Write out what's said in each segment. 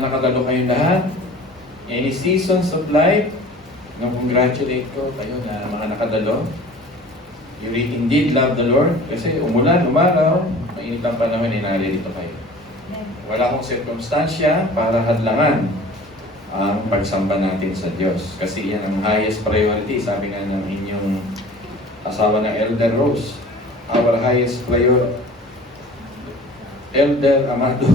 Nakadalo kayong lahat. Any seasons of life, congratulate ko kayo na mga nakadalo. You indeed love the Lord kasi umulan, umaraw, mainit ang panahon, naririto kayo. Wala akong sirkumstansya para hadlangan ang pagsamba natin sa Diyos. Kasi yan ang highest priority, sabi nga ng inyong asawa na Elder Rose. Our highest priority, Elder Amado.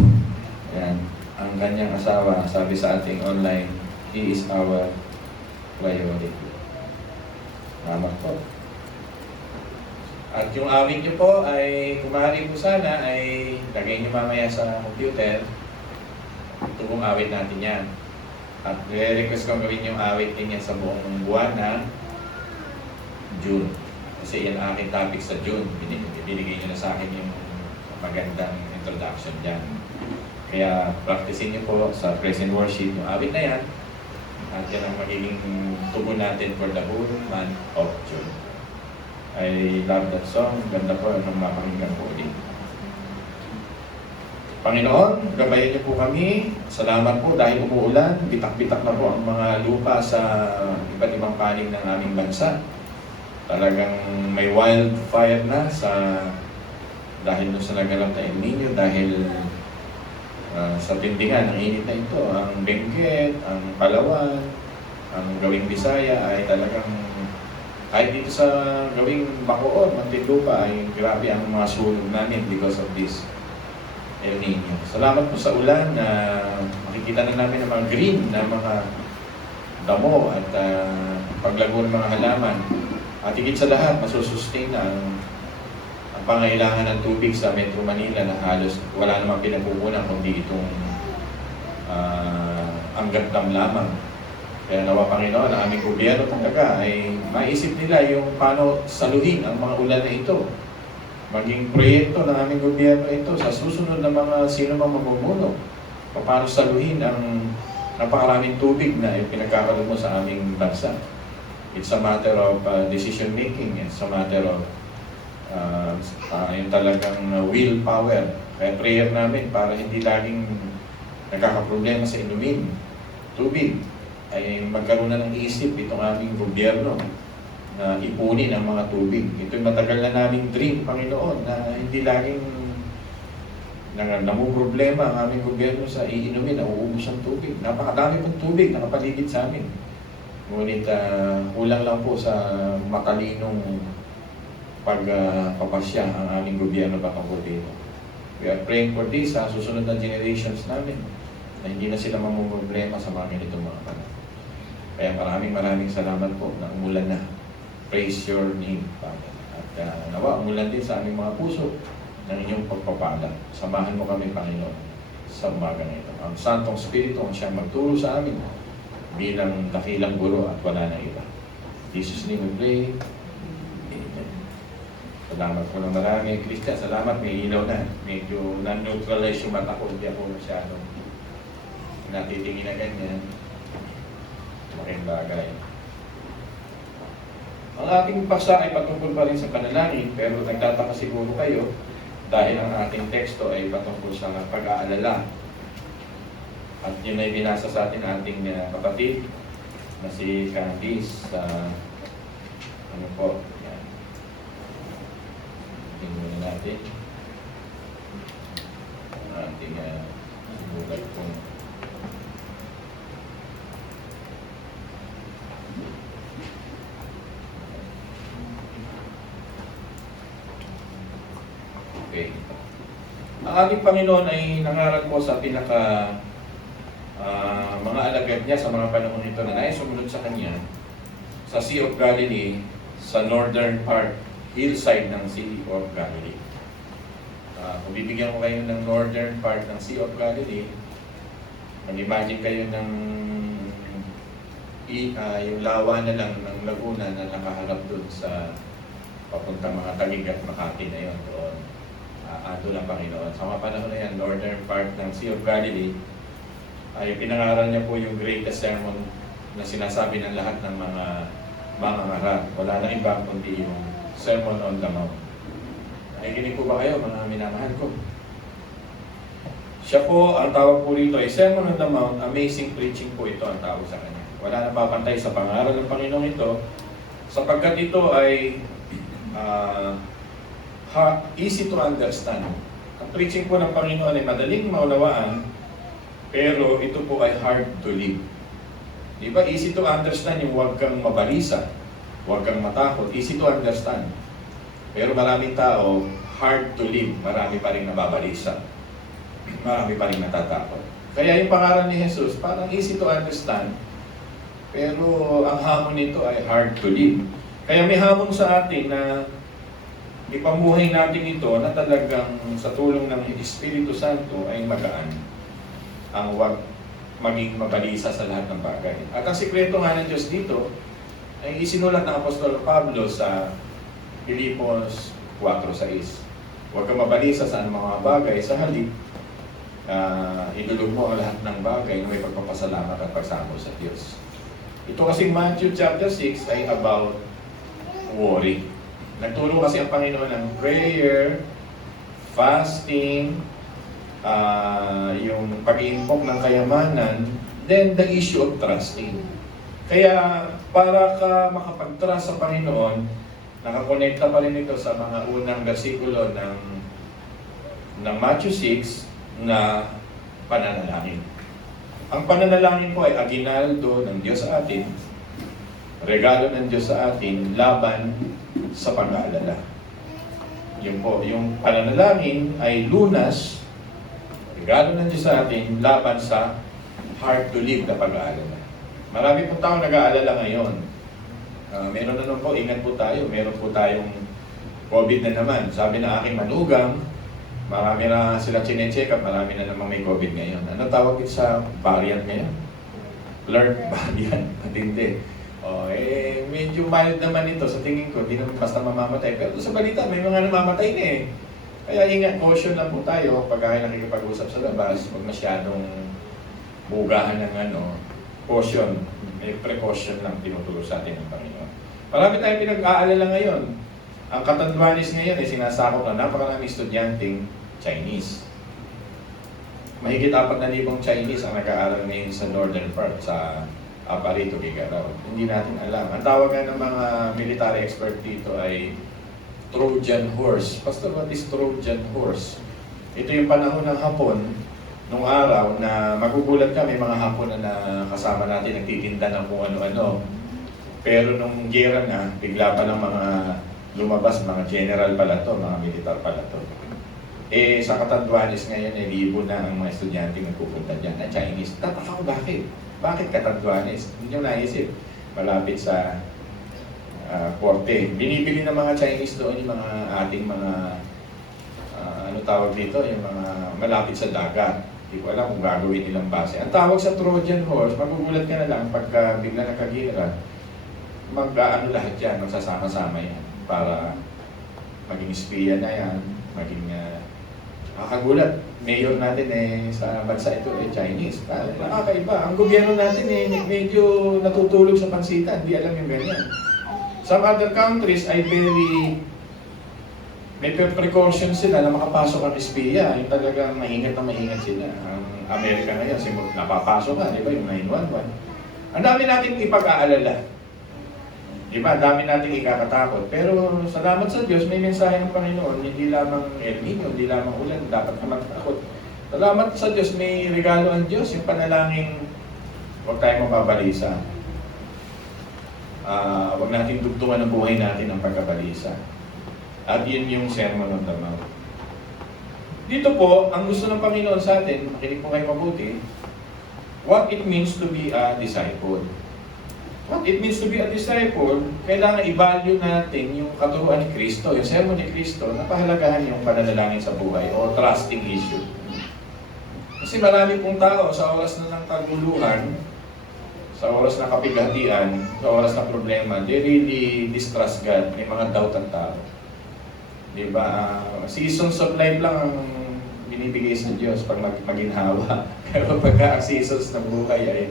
Yan. Ang kanyang asawa, sabi sa ating online, he is our priority. Salamat po. At yung awit nyo po ay, kumari po sana, ay lagay nyo mamaya sa computer. Ito pong awit natin yan. At re-request kong gawin yung awit din yan sa buong buwan na June. Kasi yan ang aking topic sa June. Binigay nyo na sa akin yung magandang introduction dyan. Kaya practicein niyo po sa praise and worship yung awit na yan. At yan ang magiging tugon natin for the whole month of June. I love that song. Ganda po ang mapakinggan po ulit. Panginoon, gabayan niyo po kami. Salamat po dahil umuulan. Bitak-bitak na po ang mga lupa sa iba't ibang panig ng aming bansa. Talagang may wildfire na dahil sa naganap na El Nino, dahil sa tindingan ng init na ito, ang Benguet, ang Palawan, ang gawing Bisaya ay talagang kahit dito sa gawing Bacoor, Muntinlupa ay grabe ang mga sunog namin because of this El Nino. Salamat po sa ulan na makikita na namin ang mga green na mga damo at paglago ng mga halaman. At higit sa lahat, masusustain ang pangailangan ng tubig sa Metro Manila na halos wala namang pinagkukunan kundi itong hanggang dam lamang. Kaya nawa Panginoon, ang aming gobyerno talaga ay maisip nila yung paano saluhin ang mga ulan na ito. Maging proyekto ng aming gobyerno ito sa susunod na mga sino mang mamumuno. Paano saluhin ang napakaraming tubig na pinagkakaroon mo sa aming bansa. It's a matter of decision making. It's a matter of yung talagang willpower. Kaya prayer namin para hindi laging nagkakaproblema sa inumin, tubig, ay magkaroon na ng isip itong aming gobyerno na ipunin ang mga tubig. Ito'y matagal na naming dream, Panginoon, na hindi laging namumroblema ang aming gobyerno sa iinumin, na uubos ang tubig. Napakadami pong tubig nakapaligid sa amin. Ngunit kulang lang po sa matalinong pagpapasya ang aming gobyerno bakang dito. We are praying for this sa susunod na generations namin na hindi na sila mamumroblema sa mga ganitong mga panahon. Kaya maraming salamat po na umulan na. Praise your name, Father. At nawa, umulan din sa aming mga puso ng inyong pagpapala. Samahan mo kami, Panginoon, sa umagang ito. Ang Santong Espiritu ang siyang magturo sa amin bilang dakilang guro at wala na iba. In Jesus' name we pray. Salamat po ng marami, Christian. Salamat, may ilaw na. Medyo na-neutralize yung mata ko. Hindi ako masyadong natitingin na ganyan. Malaking bagay. Ang ating paksa ay patungkol pa rin sa panalangin, pero nagtataka siguro kayo dahil ang ating teksto ay patungkol sa pag-aalala. At yun ay binasa sa ating kapatid na si Candice sa ano po, yan. Tingnan natin ang ating bulat po. Okay. Ang ating Panginoon ay nangaral po sa mga alagad niya sa mga panahon nito na nais sumunod sa Kanya sa Sea of Galilee, sa northern part, hillside ng Sea of Galilee. Kung bibigyan ko kayo ng northern part ng Sea of Galilee, mag-imagine kayo ng yung lawa na lang ng Laguna na nakaharap doon sa papuntang mga Taguig at Makati na yun doon. Ato ng Panginoon. Sa mga panahon na yan, northern part ng Sea of Galilee, ay pinangaral niya po yung greatest sermon na sinasabi ng lahat ng mga mangangaral. Wala na iba kundi yung Sermon on the Mount. Nakikinig po ba kayo, mga minamahal ko? Siya po, ang tawag po rito ay Sermon on the Mount, amazing preaching po ito ang tawag sa kanya. Wala na papantay sa pangaral ng Panginoong ito, sapagkat ito ay easy to understand. Ang preaching po ng Panginoon ay madaling maunawaan, pero ito po ay hard to live. Di ba? Easy to understand yung huwag kang mabalisa, huwag kang matakot. Easy to understand. Pero maraming tao, hard to live. Marami pa rin nababalisa. Marami pa rin natatakot. Kaya yung pangaral ni Jesus, parang easy to understand, pero ang hamon nito ay hard to live. Kaya may hamon sa atin na ipamuhay natin ito na talagang sa tulong ng Espiritu Santo ay magaan. Ang huwag maging mabalisa sa lahat ng bagay. At ang sikreto nga ng Diyos dito ay isinulat ng Apostol Pablo sa Filipos 4:6. Huwag kang mabalisa sa anumang mga bagay, sa halip idulog mo ang lahat ng bagay na may pagpapasalamat at pagsamo sa Diyos. Ito kasing Matthew chapter 6 ay about worry. Nagturo kasi ang Panginoon ng prayer, fasting, yung pag-iimpok ng kayamanan, then the issue of trusting. Kaya para ka makapag-trust sa Panginoon, nakakonekta pa rin ito sa mga unang versikulo ng Matthew 6 na pananalangin. Ang pananalangin po ay aginaldo ng Diyos sa atin, regalo ng Diyos sa atin, laban sa pag-aalala. Yun po, yung pananalangin ay lunas, regalo ng Diyos sa atin, laban sa hard to live na pag-aalala. Marami pong tao nag-aalala ngayon. Meron na nun po, ingat po tayo. Meron po tayong COVID na naman. Sabi na aking manugang, marami na sila chine-check up, marami na namang may COVID ngayon. Ano tawag ito sa variant ngayon? Learned variant. Matindi. Medyo mild naman ito sa tingin ko. Hindi naman basta mamamatay. Pero sa balita, may mga namamatay na eh. Kaya ingat, caution lang po tayo pag nakikipag-usap sa labas. Huwag masyadong bugahan ng caution. May precaution lang tinuturo sa atin ng Panginoon. Marami tayong pinag-aalala ngayon. Ang Catanduanes ngayon ay sinasakop na napakaraming estudyanteng Chinese. Mahigit 4,000 Chinese ang nag-aaral ngayon sa northern part, sa Aparito, Gigaraw. Hindi natin alam. Ang tawag nga ng mga military expert dito ay Trojan horse. Pastor, what is Trojan horse? Ito yung panahon ng Hapon, nung araw na magugulat ka, may mga Hapon na kasama natin nagtitinda ng kung ano-ano. Pero nung gera na, bigla pa lang mga lumabas, mga general pala to, mga militar pala to. Sa Catanduanes ngayon, libo na ang mga estudyante nagpupunta dyan na Chinese. Tataka ko bakit? Bakit Catanduanes? Hindi nyo naisip. Malapit sa Porte. Binibili ng mga Chinese doon yung mga ating mga ano tawag dito, yung mga malapit sa dagat. Hindi ko alam kung gagawin nilang base. Ang tawag sa Trojan horse, magugulat ka na lang pagka bigla nakagira, mag-ano lahat yan, magsasama-sama yan para maging espiya na yan, maging nakakagulat. Mayor natin sa bansa ito Chinese. Nakakaiba. Ang gobyerno natin medyo natutulog sa pansitan. Hindi alam yung ganyan. Some other countries ay may precautions sila na makapasok ang espiya. Yung talagang maingat na maingat sila. Ang Amerika ngayon, napapasok ka, di ba? Yung 911. Ang dami natin ipag-aalala. Diba, dami natin ikakatakot. Pero salamat sa Diyos, may mensahe ng Panginoon, hindi lamang El Niño, hindi lamang ulan, dapat naman takot. Salamat sa Diyos, may regalo ang Diyos, yung panalangin, huwag tayong mababalisa. Huwag natin dugtungan ang buhay natin ng pagkabalisa. At yun yung Sermon on the Mount. Dito po, ang gusto ng Panginoon sa atin, makinig po kayo mabuti, what it means to be a disciple. What it means to be a disciple, kailangan i-value natin yung katuruan ni Kristo, yung sermon ni Kristo, na pahalagahan yung pananalangin sa buhay o trusting issue. Kasi marami pong tao sa oras na ng kaguluhan, sa oras ng kapighatian, sa oras ng problema, they really distrust God. May mga doubt ang tao. Diba? Seasons of life lang ang binibigay sa Diyos pag maginhawa. Pero pagka ang seasons ng buhay ay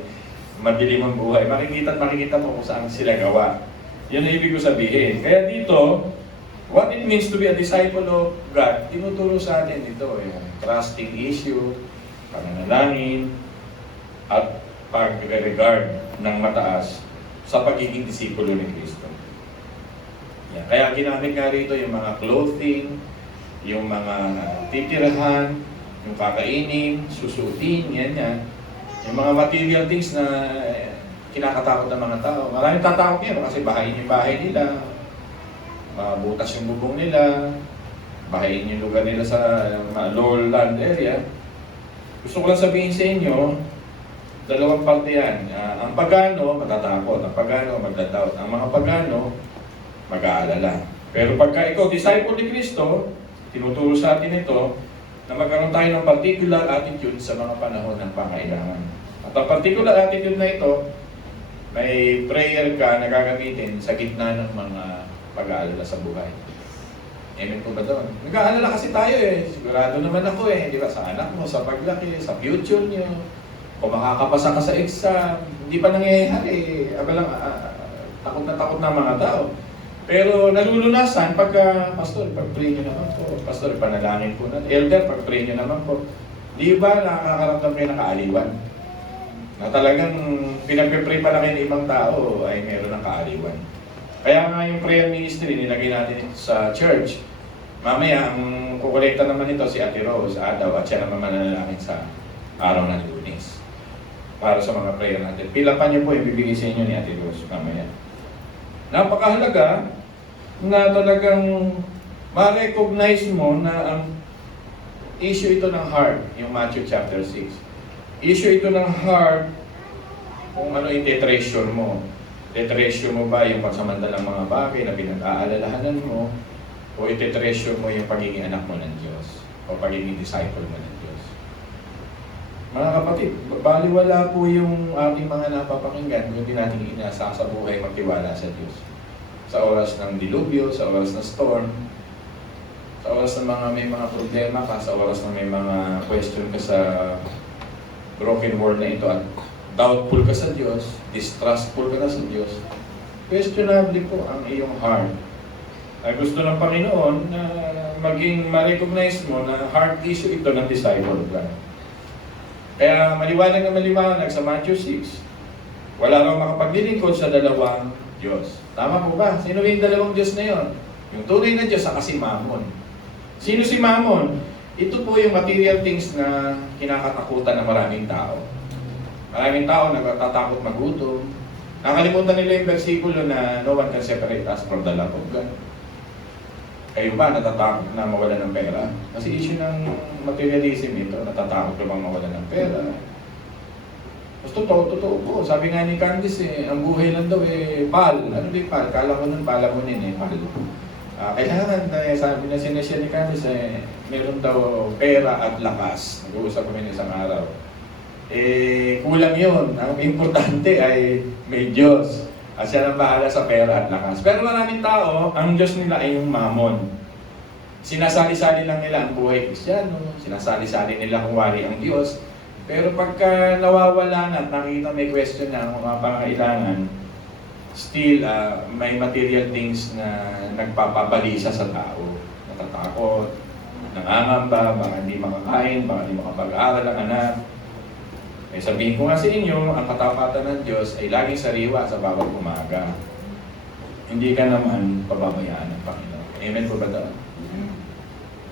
madilim ang buhay, makikita mo kung saan sila gawa. Yun ang ibig ko sabihin. Kaya dito, what it means to be a disciple of God, tinuturo sa atin ito, yung trusting issue, pananalangin, at pag-regard ng mataas sa pagiging disipulo ni Kristo. Yan. Kaya ginamit nga rito yung mga clothing, yung mga titirahan, yung kakainin, susutin, yan. Yung mga material things na kinakatakot ng mga tao. Maraming tatakot yan kasi bahayin yung bahay nila, butas yung bubong nila, bahayin yung lugar nila sa lowland area. Gusto ko lang sabihin sa inyo, dalawang parte yan. Ang pagano, matatakot. Ang pagano, magdadoubt. Ang mga pagano, mag-aalala. Pero pagka ikaw, disciple ni Kristo, tinuturo sa atin ito, na magkaroon tayo ng particular attitude sa mga panahon ng pangailangan. At ang particular attitude na ito, may prayer ka na gagamitin sa gitna ng mga pag-aalala sa buhay. Amen po ba doon? Nag-aalala kasi tayo sigurado naman ako di ba? Sa anak mo, sa paglaki, sa future niyo, kung makakapasa ka sa exam, hindi pa nangyayari. Abalang, takot na mga tao. Pero nalulunasan pagka, Pastor, pag-pray nyo naman po. Pastor, panalangin po na. Elder, pag-pray nyo naman po. Di ba nakakaramdam kayo ng kaaliwan? Na talagang pinag-pray pala kayo ng ibang tao ay meron ng kaaliwan. Kaya nga yung prayer ministry nilagay natin sa church. Mamaya, ang kukolekta naman ito si Ate Rose, Adaw, at siya naman mananalangin sa araw ng Lunes. Para sa mga prayer natin. Pilapan niyo po yung bibigay sa inyo ni Ate Rose mamaya. Napakahalaga na talagang ma-recognize mo na ang issue ito ng heart, yung Matthew chapter 6. Issue ito ng heart kung ano yung treasure mo. Treasure mo ba yung pagsamantalang mga bagay na pinag-aalalahanan mo o treasure mo yung pagiging anak mo ng Diyos o pagiging disciple mo ng Diyos. Mga kapatid, baliwala po yung ating mga napapakinggan kung hindi natin inasa sa buhay magtiwala sa Diyos. Sa oras ng dilubyo, sa oras ng storm, sa oras ng may mga problema ka, sa oras ng may mga question ka sa broken world na ito at doubtful ka sa Diyos, distrustful ka na sa Diyos, questionable po ang iyong heart. Ay gusto ng Panginoon na maging ma-recognize mo na heart issue ito ng disciple ka. Kaya maliwanag na maliwanag sa Matthew 6, wala raw makapaglilingkod sa dalawang Diyos. Tama po ba? Sino yung dalawang Diyos na yon? Yung tunay na Diyos, saka si Mammon. Sino si Mammon? Ito po yung material things na kinakatakutan ng maraming tao. Maraming tao nagtatakot magutom. Nakalimutan nila yung versikulo na no one can separate us from the love of God. Kayo ba natatakot na mawala ng pera? Kasi issue ng materialism ito, natatakot ka bang mawala ng pera? Mas totoo po. Sabi nga ni Candice, ang buhay lang daw pal. Ano ba yung pal? Kala ko nun, palamunin pal. Kailangan, sabi na sinesya ni Candice, meron daw pera at lakas. Nag-uusap kami isang araw. Kulang yun. Ang importante ay may Diyos. At siya nang bahala sa pera at lakas. Pero maraming tao, ang Diyos nila ay yung Mammon. Sinasali-sali lang nila ang buhay Kristiyano. Sinasali-sali nila kung wari ang Diyos. Pero pagka nawawala na at nakita may question na ang mga pangailangan, still may material things na nagpapabalisa sa tao. Natatakot, nangangamba, baka hindi makakain, baka hindi makapag-aaral ang anak. Sabihin ko nga sa inyo, ang katapatan ng Diyos ay laging sariwa sa bawat umaga. Hindi ka naman pababayaan ng Panginoon. Amen po ba daw?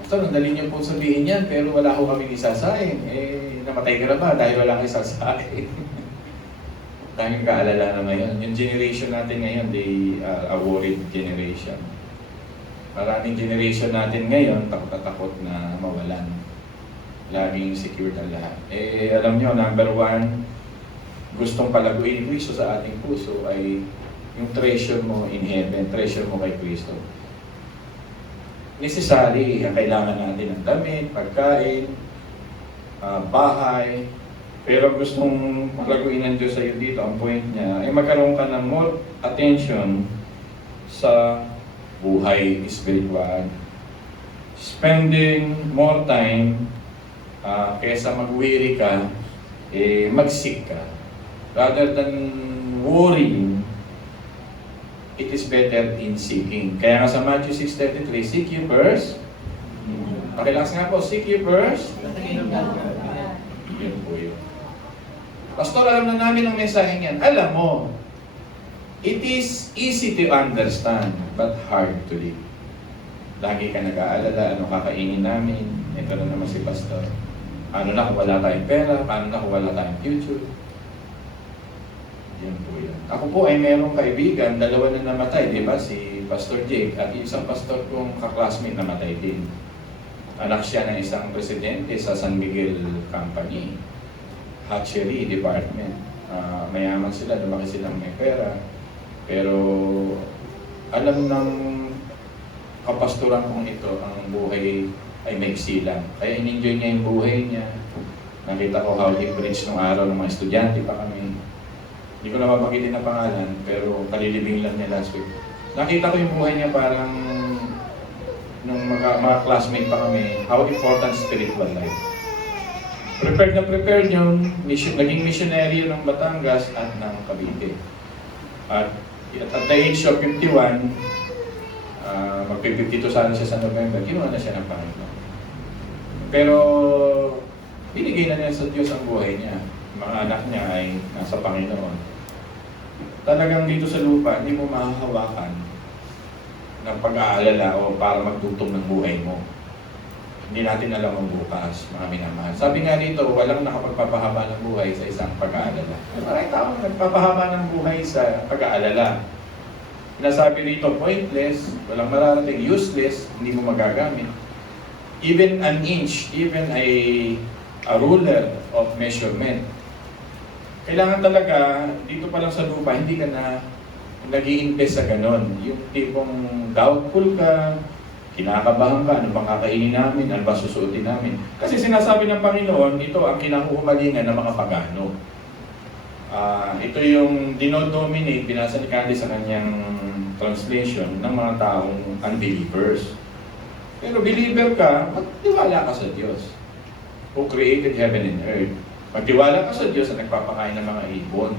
Basta, nandali niyo po sabihin yan, pero wala ko kaming isasahin. Namatay ka na ba dahil wala kang isasahin? Tanging kaalala na ngayon. Yung generation natin ngayon, they are a worried generation. Maraming generation natin ngayon, takot na mawalan. Laging secure ang lahat. Alam nyo, number one, gustong palaguin ni Kristo sa ating puso ay yung treasure mo in heaven, treasure mo kay Kristo. Necessary, kailangan natin ng damit, pagkain, bahay, pero gustong palaguin ng Diyos sa iyo dito, ang point niya, ay magkaroon ka ng more attention sa buhay spiritual. Spending more time kaysa mag-weary ka, mag-seek ka. Rather than worrying, it is better in seeking. Kaya nga sa Matthew 6:33, seek ye first. Pakilakas nga po, seek ye first Yun po yun. Pastor, alam na namin ang mensahe niyan. Alam mo, it is easy to understand, but hard to live. Lagi ka nag-aalala, ano kakainin namin? Ito na naman si Pastor. Ano na kung wala tayong pera? Paano na kung wala tayong future? Yan po yun. Ako po ay merong kaibigan, dalawa na namatay, di ba? Si Pastor Jake at isang pastor kong kaklasmate namatay din. Anak siya ng isang presidente sa San Miguel Company, hatchery department. Mayaman sila, lumaki silang may pera. Pero alam ng kapastoran kong ito, ang buhay ay maiksi lang. Kaya in-enjoy niya yung buhay niya. Nakita ko how he preached nung araw ng mga estudyante pa kami. Hindi ko na mapagitin na pangalan, pero kalilibing lang niya last week. Nakita ko yung buhay niya parang nung mga classmate pa kami, how important spiritual life. Prepared yung naging missionary ng Batangas at ng Cavite. At at the age of 51, magpipipito sana siya sa November, ginawa na siya ng Panginoon. Pero binigay na niya sa Diyos ang buhay niya. Mga anak niya ay nasa Panginoon. Talagang dito sa lupa, hindi mo mahahawakan ng pag-aalala o para magtutong ng buhay mo. Hindi natin alam ang bukas, mga minamahal. Sabi nga dito, walang nakapagpapahaba ng buhay sa isang pag-aalala. Maraming tao nagpapahaba ng buhay sa pag-aalala. Sinasabi dito, pointless, walang mararating, useless, hindi mo magagamit. Even an inch, even a ruler of measurement. Kailangan talaga, dito pa lang sa lupa, hindi ka na nag-i-invest sa ganon. Yung tipong doubtful ka, kinakabahan ka, ano bang kakainin namin, ano ba susuotin namin. Kasi sinasabi ng Panginoon, ito ang kinahuhumalingan ng mga pagano. Ito yung dinodominate, binasa ni Candy sa kanyang translation ng mga taong unbelievers. Pero believer ka, magtiwala ka sa Diyos who created heaven and earth. Magtiwala ka sa Diyos na nagpapakain ng mga ibon.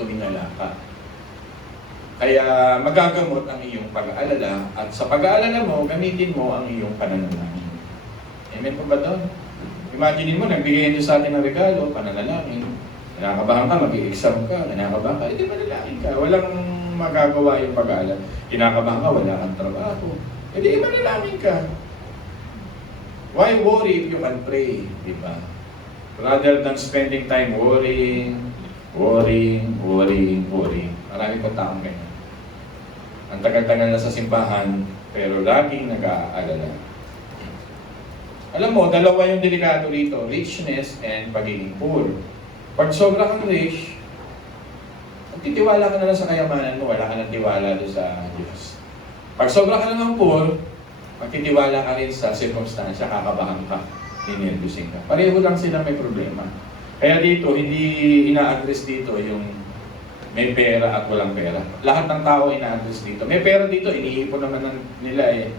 Tumingala ka. Kaya magagamot ang iyong pag-aalala at sa pag-aalala mo, gamitin mo ang iyong pananalangin. Amen po ba doon? Imagine mo, nagbigay Diyos sa atin ng regalo, pananalangin. Kinakabahan ka, mag-i-exam ka, kinakabahan ka, hindi manalangin ka. Walang magagawa yung pag-aalala. Kinakabahan ka, wala kang trabaho. Hindi manalangin ka. Why worry if you can pray? Diba? Rather than spending time worrying. Marami pa taong ganyan. Ang tagal-tagal na sa simbahan, pero laging nag-aalala. Alam mo, dalawa yung delikado rito, richness and pagiging poor. Pag sobra kang rich, titiwala ka na lang sa kayamanan mo, wala ka nang tiwala doon sa Diyos. Pag sobra ka na ng poor, magtitiwala ka rin sa circumstansya, kakabahan ka, ninervyusin ka. Pareho lang sila may problema. Kaya dito, hindi ina-address dito yung may pera at walang pera. Lahat ng tao ina-address dito. May pera dito, iniipon naman nila eh.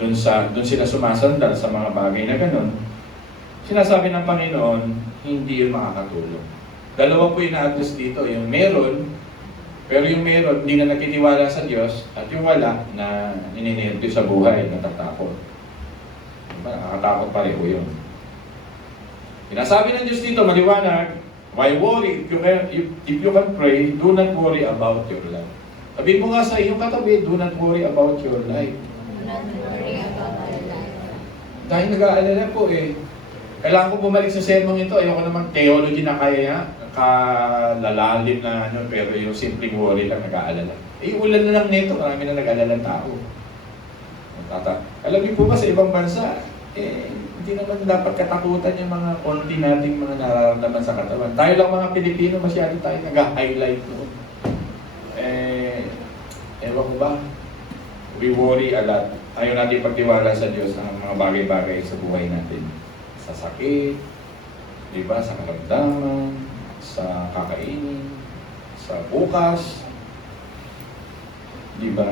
Doon sila sumasandal sa mga bagay na ganun. Sinasabi ng Panginoon, hindi yun makakatulong. Dalawa po ina-address dito, yung meron, pero yung meron, hindi na nagtitiwala sa Diyos, at yung wala, na nininirto sa buhay, natatakot. Diba? Nakakatakot pareho yun. Sinasabi ng Diyos dito, maliwanag, why worry? If you can pray, do not worry about your life. Sabihin mo nga sa iyong katabi, do not worry about your life. Do not worry about your life. Dahil nag-aalala po eh. Kailangan ko bumalik sa sermong ito. Ayoko naman theology na kaya, kalalalim na ano, pero yung simpleng worry lang nag-aalala. Eh, ulan na lang nito, marami na nag-aalala ng tao. Alam niyo po ba sa ibang bansa, hindi naman dapat katakutan yung mga konti nating mga nararamdaman sa katawan. Tayo lang mga Pilipino, masyado tayo nag-highlight noon. Ewan ko ba? We worry a lot. Ayaw natin pagtiwala sa Diyos ang mga bagay-bagay sa buhay natin. Sa sakit, di ba? Sa karamdaman, sa kakainin, sa bukas. Di ba?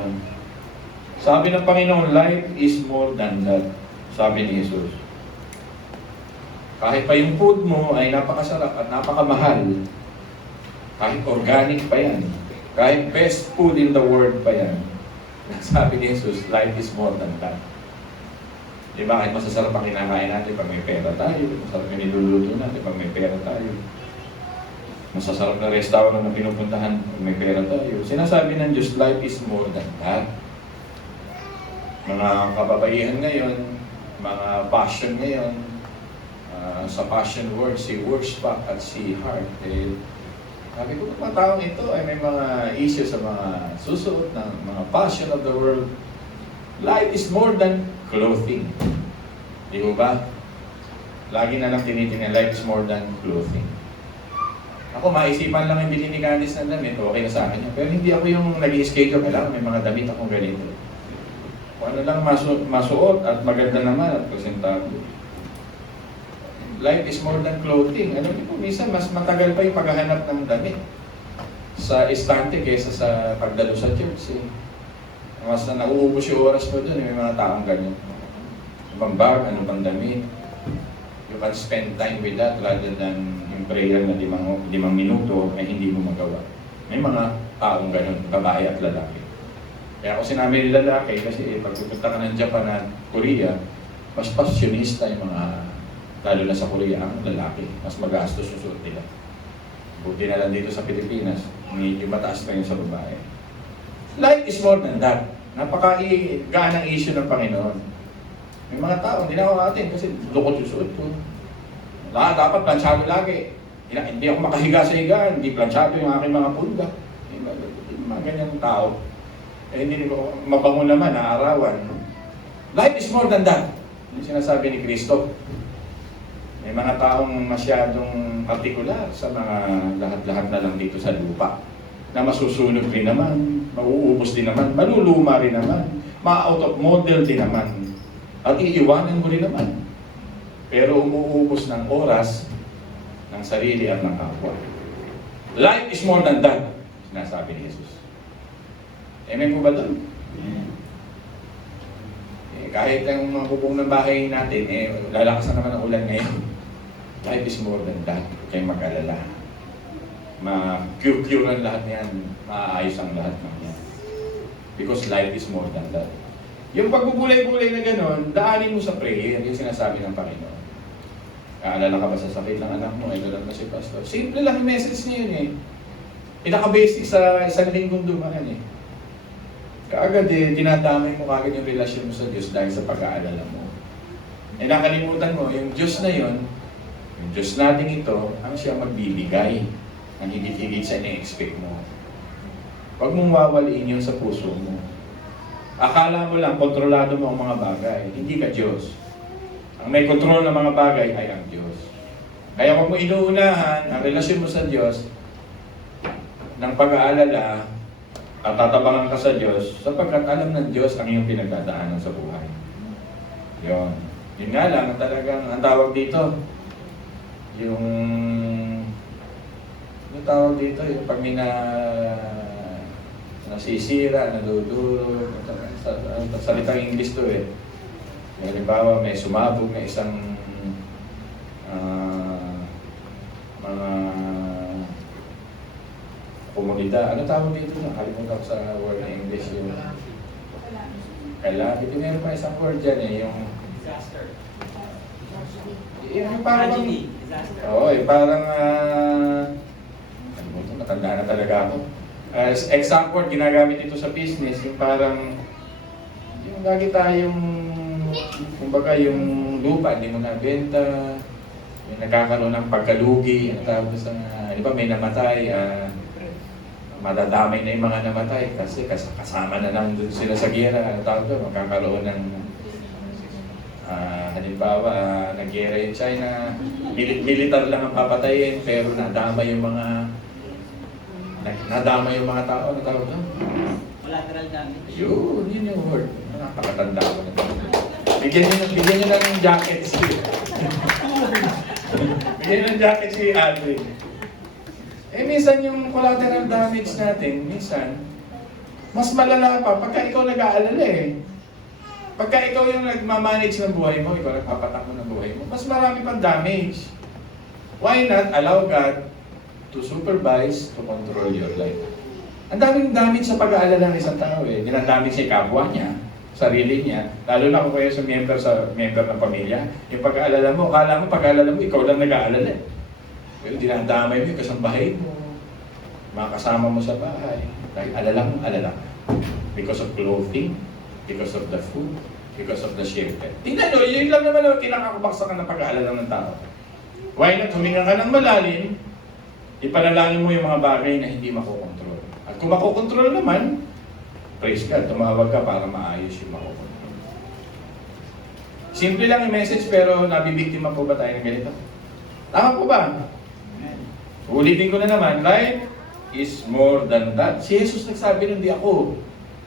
Sabi ng Panginoon, life is more than that. Sabi ni Jesus. Kahit pa yung food mo ay napakasarap at napakamahal, kahit organic pa yan, kahit best food in the world pa yan, sabi ni Jesus, life is more than that. Diba, kahit masasarap ang kinakain natin pag may pera tayo, masarap yung niluluto natin pag may pera tayo. Masasarap na restaurant na pinupuntahan pag may pera tayo. Sinasabi ng Diyos, life is more than that. Mga kababaihan ngayon, mga passion ngayon, sa passion word, si worship at si heart. Eh, sabi ko, mga taong ito ay may mga issue sa mga susuot ng mga passion of the world. Life is more than clothing. Di ba? Lagi na lang tinitingnan, life is more than clothing. Ako, maisipan lang yung bilhin ni Candice ng damit, okay na sa akin yun. Pero hindi ako yung nag-i-schedule, kailangan may mga damit akong ganito. Kung ano lang masuot at maganda naman at presentable. Life is more than clothing. Alam niyo po, minsan mas matagal pa yung paghahanap ng damit sa estante kaysa sa pagdalo sa church. Eh. Mas na nauubos yung oras mo doon, may mga taong ganyan. Ano bang bag, ano bang damit. You can spend time with that rather than yung prayer na 5 minuto ay hindi mo magawa. May mga taong ganun, babae at lalaki. Kaya ako sinabi ni lalaki kasi pag pupunta ka ng Japan at Korea, mas passionista yung mga, lalo na sa Korea, ang lalaki. Mas magastos yung suot nila. Buti na lang dito sa Pilipinas, medyo mataas na yun sa babae. Life is more than that. Napaka-gaan ang issue ng Panginoon. May mga tao, hindi na ako natin kasi lukot yung suot ko. Dapat planchado lagi. Hindi ako makahiga sa higaan, hindi planchado yung aking mga punda. Mga ganyang tao. Eh, hindi ko mabango naman, naarawan. Life is more than that. Yung sinasabi ni Kristo. May mga taong masyadong partikular sa mga lahat-lahat na lang dito sa lupa. Na masusunog rin naman, mauubos din naman, maluluma rin naman, ma-out of model din naman. At iiwanan mo rin naman. Pero umuubos ng oras ng sarili at ng kapwa. Life is more than that, sinasabi ni Jesus. Amen po ba doon? Kahit ang mga bubong ng bahay natin, lalakas na naman ang ulan ngayon. Life is more than that. Huwag kayong mag-alala. Ma-cure-curean lahat niyan. Maayos ang lahat ng yan. Because life is more than that. Yung pagbubulay-bulay na gano'n, daanin mo sa prayer, yung sinasabi ng Panginoon. Kaalala ka ba sa sakit ng anak mo? Ito lang na si Pastor. Simple lang yung message niya yun eh. Pinaka-basic sa isang linggong dumaan eh. Kaagad eh, dinadamay mo kagad yung relasyon mo sa Diyos dahil sa pag-aalala mo. Eh nakalimutan mo, yung Diyos na yun, yung Diyos natin ito, ang siya magbibigay ng higit-higit sa ine-expect mo. Huwag mong wawaliin yun sa puso mo. Akala mo lang, kontrolado mo ang mga bagay. Hindi ka Diyos. Ang may kontrol ng mga bagay ay ang Diyos. Kaya huwag mo inuunahan ang relasyon mo sa Diyos ng pag-aalala at tatabangan ka sa Diyos sapagkat alam ng Diyos ang iyong pinagdadaanan sa buhay. Yun. Yun nga lang, talagang ang tawag dito, yung tawag dito, yung pag may nasisira, naduduro, sa salitang English to eh. Halimbawa, may sumabog na isang mga komunidad. Ano tawag dito? Nakalimutan ko sa word na English yung calamity. Meron pa isang word dyan eh, yung disaster. Yung parang Tragedy. Disaster. Oo, parang matanda na talaga ako. As exact word, ginagamit ito sa business, yung parang yung lagi tayong kumbaga yung lupa, hindi mo nabenta, yung nagkakaroon ng pagkalugi, ang tawag sa, di ba may namatay, madadamay na yung mga namatay kasi kasama na lang doon sila sa giyera, ang tawag doon, magkakaroon ng halimbawa, nag-giyera yung China, militar lang ang papatayin, pero nadama yung mga tao, ano tawag doon? Collateral damage. Yun yung word. Nakakatanda ko na. Bigyan nyo ng jacket si bigyan nyo ng jacket si Aldrin. Eh minsan yung collateral damage natin, minsan, mas malala pa pagka ikaw nag-aalala eh. Pagka ikaw yung nagmamanage ng buhay mo, ikaw nagpapatakbo ng buhay mo, mas marami pang damage. Why not allow God to supervise, to control your life? Ang daming damage sa pag-aalala ng isang tao eh. Dinadamage sa kapwa niya, sarili niya, lalo na kung kayo sa member ng pamilya, yung pag-aalala mo, akala mo pag-aalala mo, ikaw lang nag-aalala. Pero dinadamay mo yung kasambahay mo, mga kasama mo sa bahay, dahil alala ka. Because of clothing, because of the food, because of the shelter. Tingnan nyo, yun lang naman ang kinakakabaksakan ng pag-aalala ng tao. Why not? Huminga ka ng malalim, ipanalangin mo yung mga bagay na hindi makokontrol. At kung makokontrol naman, praise God, tumawag ka para maayos yung makokontrol. Simple lang yung message pero nabibiktima po ba tayo ng ganito? Tama po ba? Ulitin ko na naman, life is more than that. Si Jesus nagsabi nun, di ako.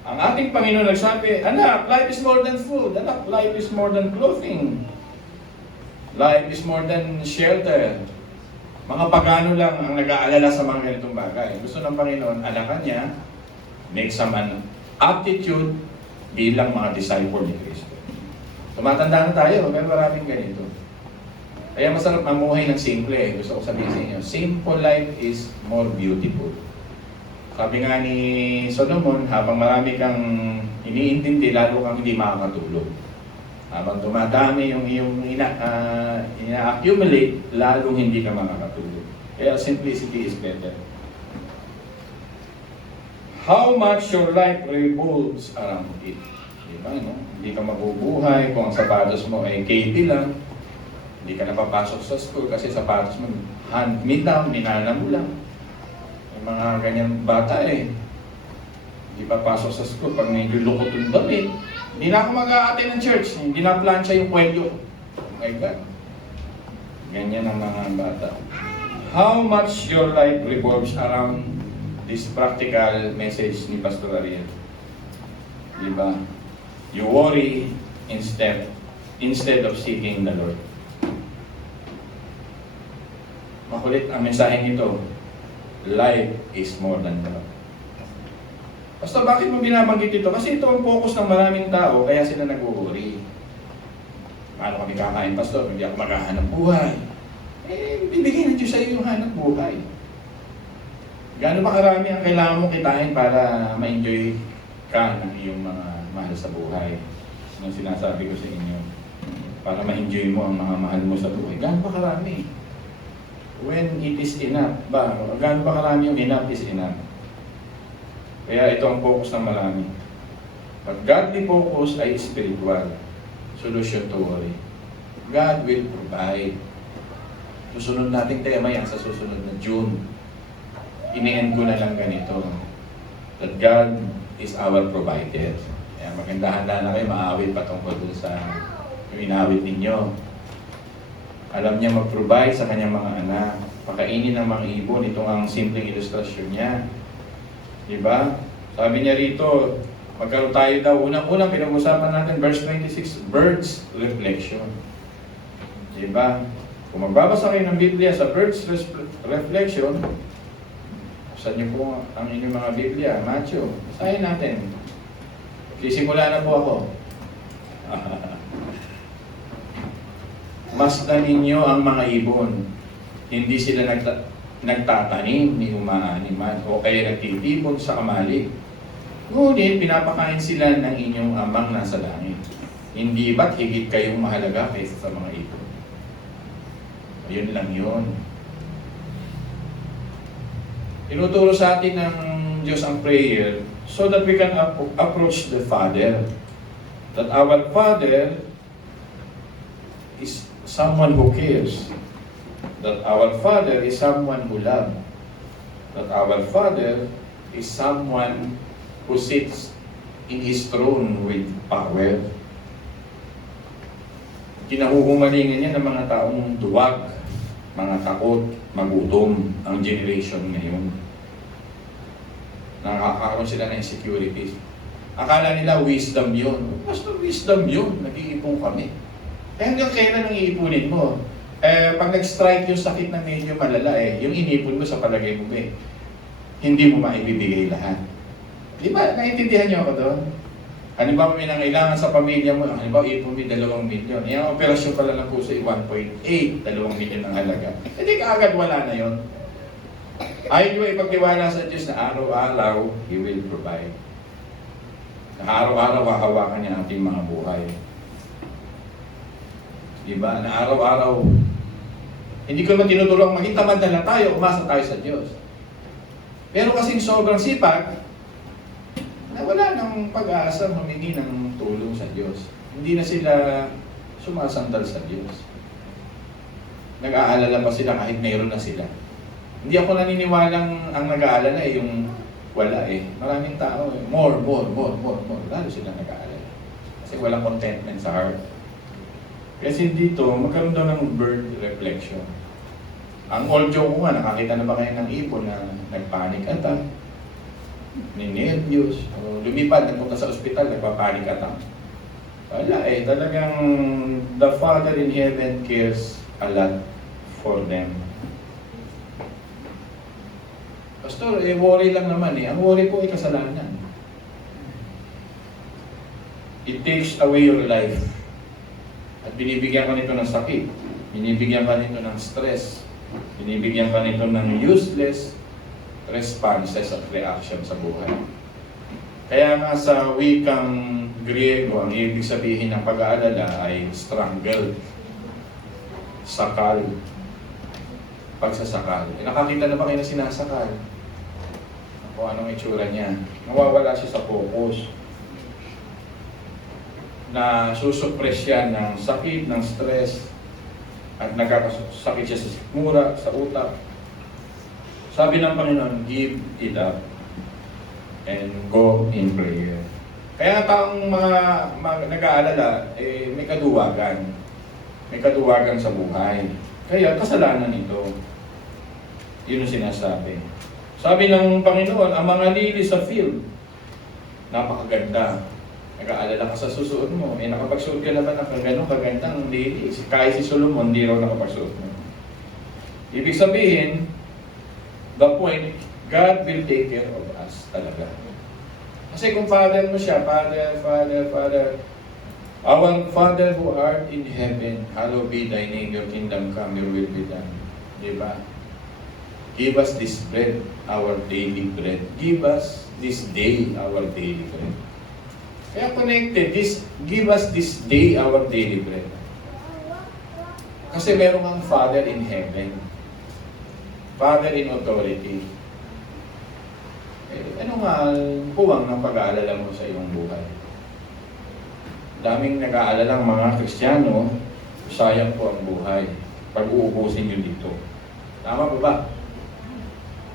Ang ating Panginoon nagsabi, anak, life is more than food. Anak, life is more than clothing. Life is more than shelter. Mga pagano lang ang nag-aalala sa mga ganitong bagay. Gusto ng Panginoon, anakan niya, make some aptitude bilang mga disciple ni Kristo. Tumatanda na tayo, pero maraming ganito. Kaya masarap mamuhay ng simple. Gusto ko sabihin sa inyo, simple life is more beautiful. Sabi nga ni Solomon, habang marami kang iniintindi, lalo kang hindi makakatulog. Habang dumadami yung iyong ina-accumulate, lalong hindi ka makakatulog. Kaya simplicity is better. How much your life revolves around it. Diba, no? Hindi ka mabubuhay kung ang sapatos mo ay KP lang. Hindi ka napapasok sa school kasi sapatos mo hand-me-down, ninana mo lang. May mga ganyan bata eh. Hindi papasok sa school pag medyo lukot yung damit. Hindi na ako mag-a-attend ng church. Hindi na plancha yung kwelyo. Oh my God. Ganyan ang mga bata. How much your life revolves around this practical message ni Pastor Ariel? Diba? You worry instead of seeking the Lord. Makulit ang mensaheng ito. Life is more than that. Basta bakit mo binabanggit ito? Kasi ito ang focus ng maraming tao, kaya sila nag-worry. Paano kami kakain, Pastor? Hindi ako maghahanap buhay. Bibigyan ng Diyos sa iyo yung hanap buhay. Gaano ba karami ang kailangan mong kitain para ma-enjoy ka ng iyong mga mahal sa buhay? Yung sinasabi ko sa inyo. Para ma-enjoy mo ang mga mahal mo sa buhay. Gaano ba karami? When it is enough ba? Gaano ba karami yung enough is enough? Kaya ito ang focus ng marami. Pag godly focus ay spiritual. Solution to worry. God will provide. Susunod nating tema yan sa susunod na June. Ini-end ko na lang ganito. That God is our provider. Kaya maganda-handa na kayo, maawit patungkol dun sa yung inawit ninyo. Alam niya mag-provide sa kanyang mga anak. Pakainin ng mga ibon. Ito ang simpleng ilustrasyon niya. Diba? Sabi niya rito, magkaroon tayo daw, unang-unang pinag-usapan natin, verse 26, birds reflection. Diba? Kung magbabasa kayo ng Biblia sa birds reflection, buksan niyo po ang inyong mga Biblia, Matthew, basahin natin. Sisimula na po ako. Masdan ninyo ang mga ibon. Hindi sila nagtatanim ni umaaniman o kaya nagtitipon sa kamali. Ngunit pinapakain sila ng inyong amang nasa langit. Hindi ba't higit kayong mahalaga kaysa sa mga ibon? Ayun lang yun. Tinuturo sa atin ng Diyos ang prayer so that we can approach the Father. That our Father is someone who cares. That our Father is someone who loves. That our Father is someone who sits in His throne with power. Kinahuhumalingan niya ng mga taong duwag, mga takot, magutom ang generation ngayon. Nakakaroon sila ng insecurities. Akala nila wisdom yun. Basta wisdom yun, nag-iipon kami. Eh hanggang kailan ang iipunin mo? Pag nag-strike yung sakit na medyo malala yung inipon mo sa palagay mo hindi mo maibibigay lahat. Di ba, naiintindihan niyo ako doon? Halimbawa may nangailangan sa pamilya mo, halimbawa ipon mo 2 milyon. Yung operasyon pala ng puso ay 1.8, 2 milyon ang halaga. Hindi kaagad wala na yon. Ayaw nyo ipagtiwala sa Diyos na araw-araw, He will provide. Na araw-araw hahawakan niya ang ating mga buhay. Diba? Na araw-araw, hindi ko naman tinutulong maging tamad na lang tayo, umasa tayo sa Diyos. Pero kasing sobrang sipag, na wala nang pag-asa humingi ng tulong sa Diyos. Hindi na sila sumasandal sa Diyos. Nag-aalala pa sila kahit mayroon na sila. Hindi ako naniniwalang ang nag-aalala yung wala eh. Maraming tao eh. More. Lalo sila nag-aalala. Kasi walang contentment sa heart. Kasi dito, magkaroon daw ng bird reflection. Ang old joke ko nga, nakakita na ba kayo ng ibon na nagpanic attack? Ninervyos, o lumipad, nagpunta sa ospital, nagpapanik attack. Wala eh, talagang the Father in heaven cares a lot for them. Pastor, worry lang naman eh. Ang worry po ay kasalanan. It takes away your life. At binibigyan ka nito ng sakit. Binibigyan ka nito ng stress. Binibigyan ka nito ng useless responses at reaction sa buhay. Kaya nga sa wikang Griego, ang ibig sabihin ng pag-aalala ay strangle, sakal, pagsasakal. Nakakita na ba kayo na sinasakal? Kung anong itsura niya. Nawawala siya sa focus. Na susuppress siya ng sakit, ng stress, at nagkakasakit siya sa sikmura, sa utak. Sabi ng Panginoon, give it up and go in prayer. Kaya taong mga nag-aalala, may kaduwagan. May kaduwagan sa buhay. Kaya kasalanan ito. Yun ang sinasabi. Sabi ng Panginoon, ang mga lili sa field, napakaganda. Nag-aalala ka sa susuot mo. Nakapagsuot ka naman ng ganun kagandang lili. Kahit si Solomon, hindi raw nakapagsuot mo. Ibig sabihin, the point, God will take care of us talaga. Kasi kung Father mo siya, Father, our Father who art in heaven, hallowed be thy name, your kingdom come, your will be done. Diba? Give us this bread, our daily bread. Give us this day, our daily bread. Kaya connected, give us this day our daily bread. Kasi meron kang Father in heaven. Father in authority. Ano nga puwang ng pag-aalala mo sa iyong buhay? Daming nag-aalalang mga Kristiyano, sayang po ang buhay. Pag-uubusin yun dito. Tama ba ba?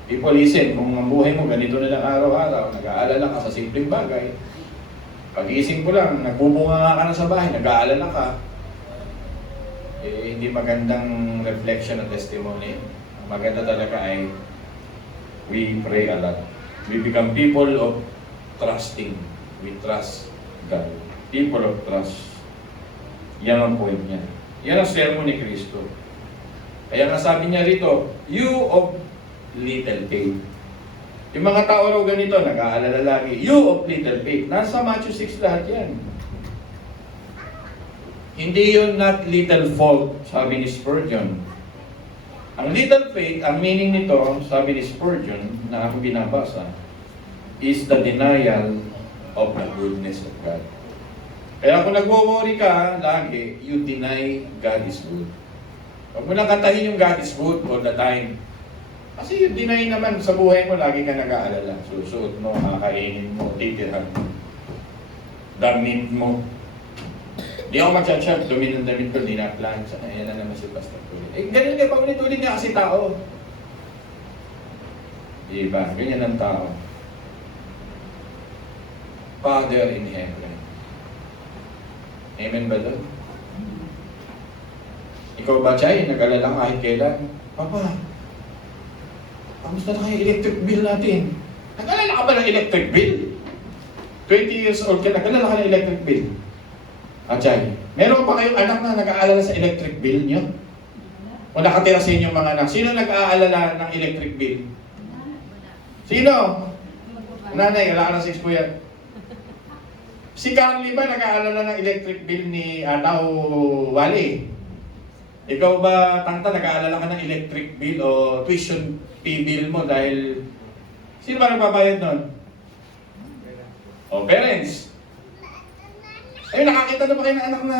People listen, kung ang buhay mo ganito na lang araw-araw, nag-aalala ka sa simpleng bagay, pag-iising ko lang, nagbubunga ka na sa bahay, nag-aalala ka, hindi magandang reflection at testimony. Ang maganda talaga ay we pray a lot. We become people of trusting. We trust God. People of trust. Yan ang point niya. Yan ang sermon ni Kristo. Kaya nga sabi niya rito, you of little faith. Yung mga tao raw ganito, nag-aalala lagi, you of little faith. Nasa Matthew 6 lahat yan. Hindi yun not little fault, sabi ni Spurgeon. Ang little faith, ang meaning nito, sabi ni Spurgeon, na ako binabasa, is the denial of the goodness of God. Kaya kung nag-worry ka lagi, you deny God is good. Huwag mo nang kantahin yung God is good all the time. Kasi yung deny naman sa buhay mo, lagi ka nag-aalala. Susuot mo, kakainin mo, titirhan mo. Damit mo. Di ako mag-chat-chat, dumi ng damit ko, di na-plan. Ayan na naman si Pastor Tuloy. Ganyan ka, paulit-ulit nga kasi tao. Diba? Ganyan ang tao. Father in heaven. Amen ba doon? Ikaw ba, Chay, nag-alala kahit kailan? Papa, kamusta na kayo electric bill natin? Nag-alala ka ba ng electric bill? 20 years old ka, nag-alala ka ng electric bill? Chay, meron pa kayong anak na nag-aalala sa electric bill niyo? O nakatira sa inyong mga anak? Sino nag-aalala ng electric bill? Sino? Nanay, wala ka ng 6 po yan. Si Carly ba nag-aalala ng electric bill ni Anaw Wally? Ikaw ba, Tangta, nag-aalala ka ng electric bill o tuition fee bill mo dahil sino ba nagbabayad nun? O parents, Ay, nakakita na ba kayo ng anak na,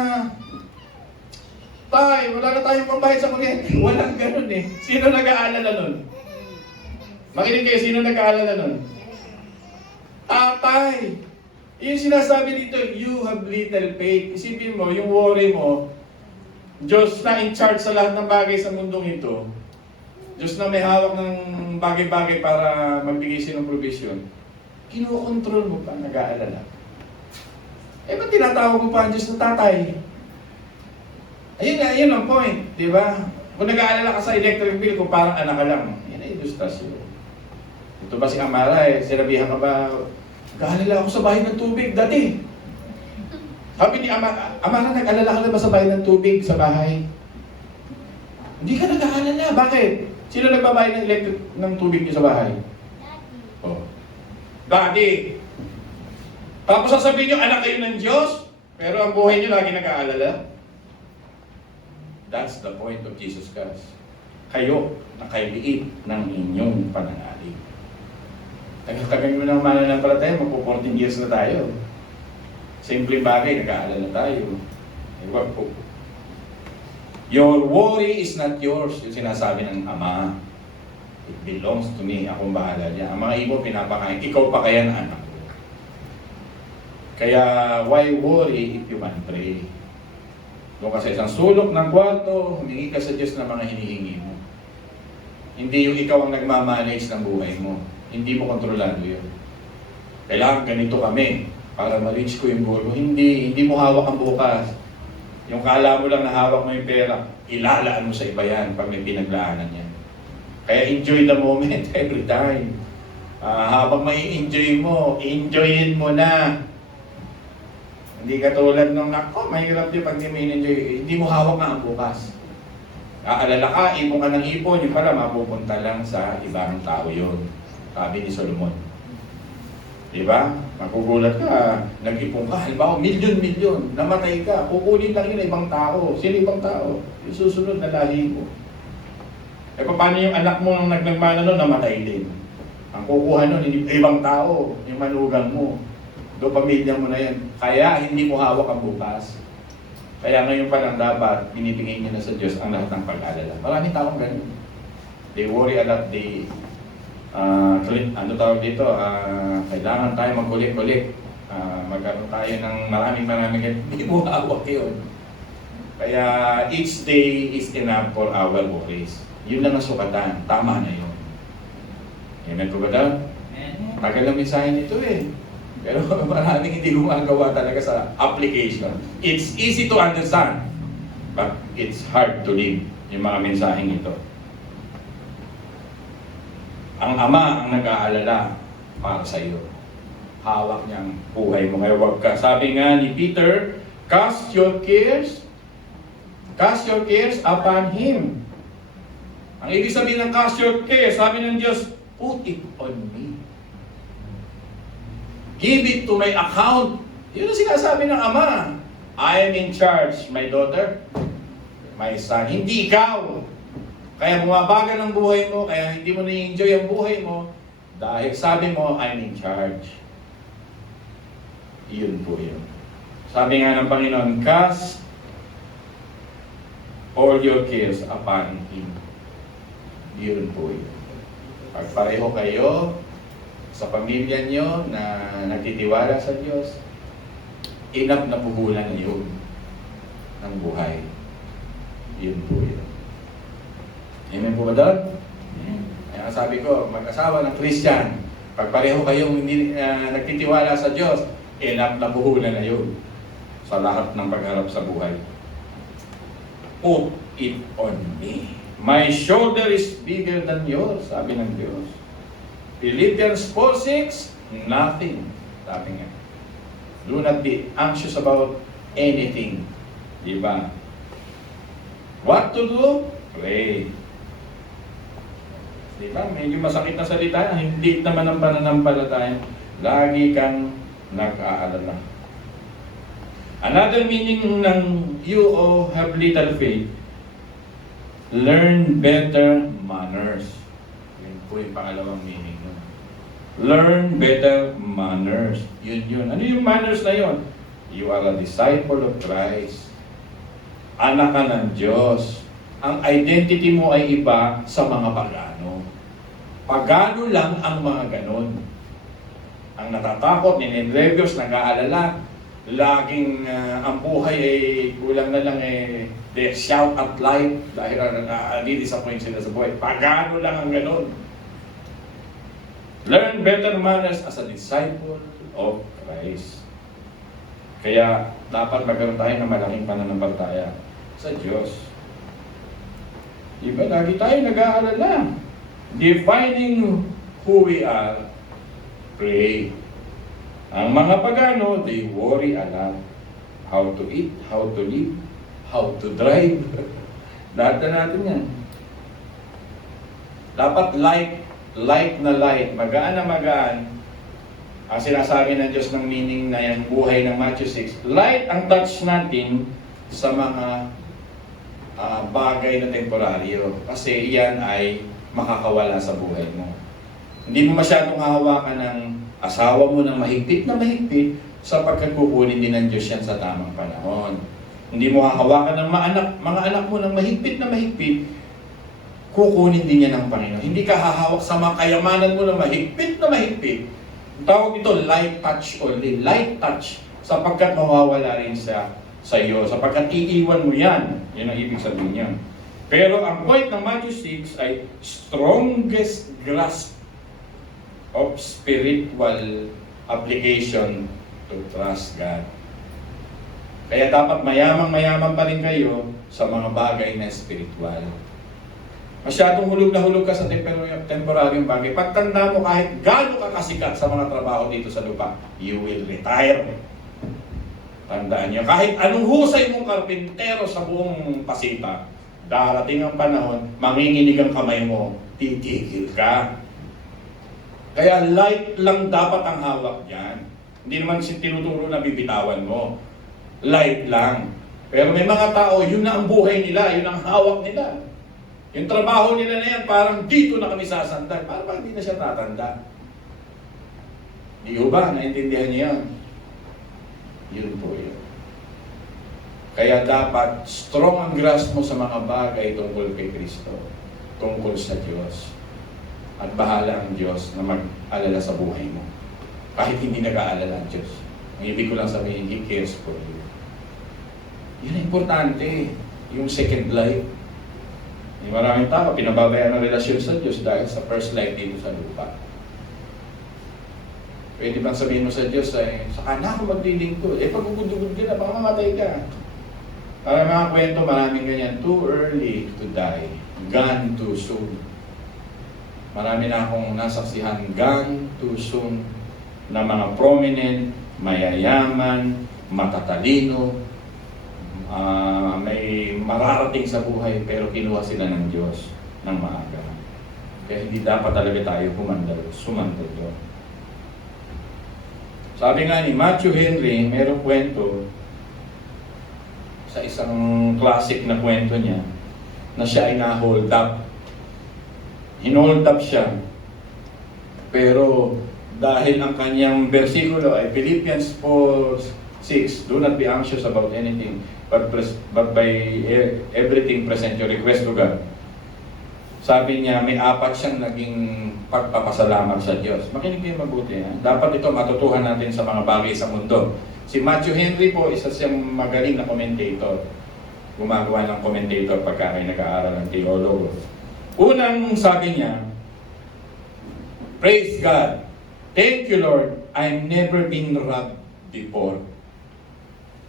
Tay, wala na tayong pambayad sa kuryente. Walang ganun eh. Sino nag-aalala nun? Makinig kayo, sino nag-aalala nun? Tay, yung sinasabi dito, you have little faith. Isipin mo, yung worry mo, Diyos na in charge sa lahat ng bagay sa mundong ito. Diyos na may hawak ng bagay-bagay para magbigay siya ng provision. Kinokontrol mo pa, nag-aalala. Eh, ba't tinatawag mo pa ang Diyos na tatay? Ayun ang point, di ba? Kung nag-aalala ka sa electric bill, kung parang anak ka lang, yan ay ilustrasyon. Ito ba si Amara eh, sinabihan ka ba, nag-aalala ako sa bahay ng tubig dati. Sabi ni Amara, nag-aalala ka na ba sa bahay ng tubig sa bahay? Hindi ka nag-aalala, bakit? Sino nagbabayad ng electric ng tubig niyo sa bahay? Oh. Daddy. Tapos sasabihin niyo, anak kayo ng Diyos, pero ang buhay niyo lagi nag-aalala. That's the point of Jesus Christ. Kayo na kailiit ng inyong pananalig. Tagal-tagal mo ng mananampalataya, magpo-14 years na tayo. Simpleng bagay, nag-aalala tayo. Huwag po. Your worry is not yours, yung sinasabi ng Ama. It belongs to me, akong bahala niya. Ang mga imo pinapakain, ikaw pa kaya na anak ko. Kaya, why worry if you can pray? Doon ka sa isang sulok ng kwarto, humingi ka sa Diyos ng mga hinihingi mo. Hindi yung ikaw ang nagmamanage ng buhay mo. Hindi mo kontrolado yun. Kailangan ganito kami para ma-reach ko yung goal mo. Hindi mo hawak ang bukas. Yung kala mo lang na hawak mo yung pera, ilalaan mo sa iba yan pag may pinaglaanan yan. Kaya enjoy the moment every time. Habang mai-enjoy mo, enjoyin mo na. Hindi katulad nung, mahirap din pag di mo in-enjoy. Hindi mo hawak nga ang bukas. Aalala ka, ipon ka ng ipon, yung pala mapupunta lang sa ibang tao yun. Sabi ni Solomon. Diba? Magugulat ka, nag-ipon ka, halimbawa, milyon-milyon, namatay ka, kukunin lang yun ibang tao. Sino ibang tao? Yung susunod na lahi mo. E paano yung anak mo nang nagnagmana nun, namatay din? Ang kukuha nun, ibang tao, yung manugang mo. Do pamilya mo na yan. Kaya hindi mo hawak ang bukas. Kaya ngayon pa lang dapat binibigay niyo na sa Diyos ang lahat ng pag-alala. Maraming taong ganun. They worry a lot. They, tawag dito, kailangan tayo magkulik-kulik. Magkaroon tayo ng maraming hindi mo hawak yun. Kaya each day is enough for our worries. Yun lang ang sukatan. Tama na yun. Amen po ba daw? Tagal ang mensahe nito eh. Pero maraming hindi gumagawa talaga sa application. It's easy to understand, but it's hard to live yung mga mensaheng ito. Ang Ama ang nag-aalala para sa iyo. Hawak niyang buhay mo. Kaya huwag ka. Sabi nga ni Peter, cast your cares upon Him. Ang ibig sabihin ng cast your cares, sabi ng Diyos, put it on me. Give it to my account. Yun ang sinasabi ng Ama. I am in charge, my daughter, my son. Hindi ikaw. Kaya bumabagal ang buhay mo, kaya hindi mo na-enjoy ang buhay mo, dahil sabi mo, I'm in charge. Yun po yun. Sabi nga ng Panginoon, cast all your cares upon Him. Yun po yun. Pag pareho kayo, sa pamilya nyo na nagtitiwala sa Diyos, enough na puhulan na yun ng buhay. Yun po yun. Amen po ba doon? Kaya sabi ko, mag-asawa ng Christian, pag pareho kayong nagtitiwala sa Diyos, enough na puhulan na yun sa lahat ng pagharap sa buhay. Put it on me. My shoulder is bigger than yours, sabi ng Diyos. Philippians 4:6, nothing. Sabi nga. Do not be anxious about anything. Diba? What to do? Pray. Diba? Medyo masakit na salita. Hindi naman ang pananampalataya. Lagi kang nag-aalala. Another meaning ng you have little faith, learn better manners. Yun po yung pangalawang meaning. Learn better manners. Yun. Ano yung manners na yun? You are a disciple of Christ. Anak ka ng Diyos. Ang identity mo ay iba sa mga pagano. Pagano lang ang mga ganon. Ang natatakot, ninenervyos, nag-aalala, laging ang buhay ay kulang na lang they shout at life dahil disappoint sila sa buhay. Pagano lang ang ganon. Learn better manners as a disciple of Christ. Kaya dapat magkaroon tayo ng malaking pananampalataya sa Diyos. Diba, lagi tayo nag-aalala. Defining who we are, pray. Ang mga pagano, they worry a lot. How to eat, how to live, how to drive. Lahat na natin yan. Dapat light na light, magaan na magaan. Ang sinasabi ng Diyos ng meaning na yung buhay ng Matthew 6, light ang touch natin sa mga bagay na temporaryo. Kasi iyan ay makakawala sa buhay mo. Hindi mo masyadong hahawakan ng asawa mo ng mahigpit sapagkat kukunin din ng Diyos yan sa tamang panahon. Hindi mo hahawakan ng mga anak mo ng mahigpit, kukunin din yan ng Panginoon. Hindi ka hahawak sa mga kayamanan mo ng mahigpit. Tawag ito light touch only. Light touch sapagkat mawawala rin sa iyo. Sapagkat iiwan mo yan. Yan ang ibig sabihin niya. Pero ang point ng Matthew 6 ay strongest grasp of spiritual application to trust God. Kaya dapat mayamang pa rin kayo sa mga bagay na spiritual. Masyadong hulog na hulog ka sa temporaryong bagay. Pagtanda mo kahit gaano ka kasikat sa mga trabaho dito sa lupa, you will retire. Tandaan niyo, kahit anong husay mong karpintero sa buong Pasita, darating ang panahon, manginginig ang kamay mo, titigil ka. Kaya light lang dapat ang hawak niyan. Hindi naman tinuturo na bibitawan mo. Light lang. Pero may mga tao, yun na ang buhay nila, yun ang hawak nila. Yung trabaho nila na yan, parang dito na kami sasandan. Parang hindi na siya tatanda. Di ba? Naintindihan niyo yan? Yun po yun. Kaya dapat strong ang grasp mo sa mga bagay tungkol kay Kristo, tungkol sa Diyos. At bahala ang Diyos na mag-alala sa buhay mo. Kahit hindi nag-aalala ang Diyos. Ang ibig ko lang sabihin, He cares for you. Yun ang importante. Yung second life. Maraming tao, pinababayaan ang relasyon sa Diyos dahil sa first life dito sa lupa. Pwede bang sabihin mo sa Diyos ay, saka na ako maglilingkod. Pagugod-ugod ka na, baka mamatay ka. Para mga kwento, maraming ganyan. Too early to die. Gone too soon. Marami na akong nasaksihan, gone too soon, na mga prominent, mayayaman, matatalino, may mararating sa buhay, pero kinuha sila ng Diyos ng maaga. Kaya hindi dapat talaga tayo sumandal doon. Sabi nga ni Matthew Henry, mayroong kwento sa isang classic na kwento niya na siya ay na-hold up. Hinold up siya. Pero dahil ang kanyang versikulo ay Philippians 4:6, do not be anxious about anything, but by everything present your request to God. Sabi niya, may 4 siyang naging pagpapasalamat sa Diyos. Makinig kayo mabuti. Ha? Dapat ito matutuhan natin sa mga bagay sa mundo. Si Matthew Henry po, isa siyang magaling na commentator. Gumagawa ng commentator pagka ay nag-aaral ng teologo. Unang sabi niya, praise God. Thank you, Lord. I've never been robbed before.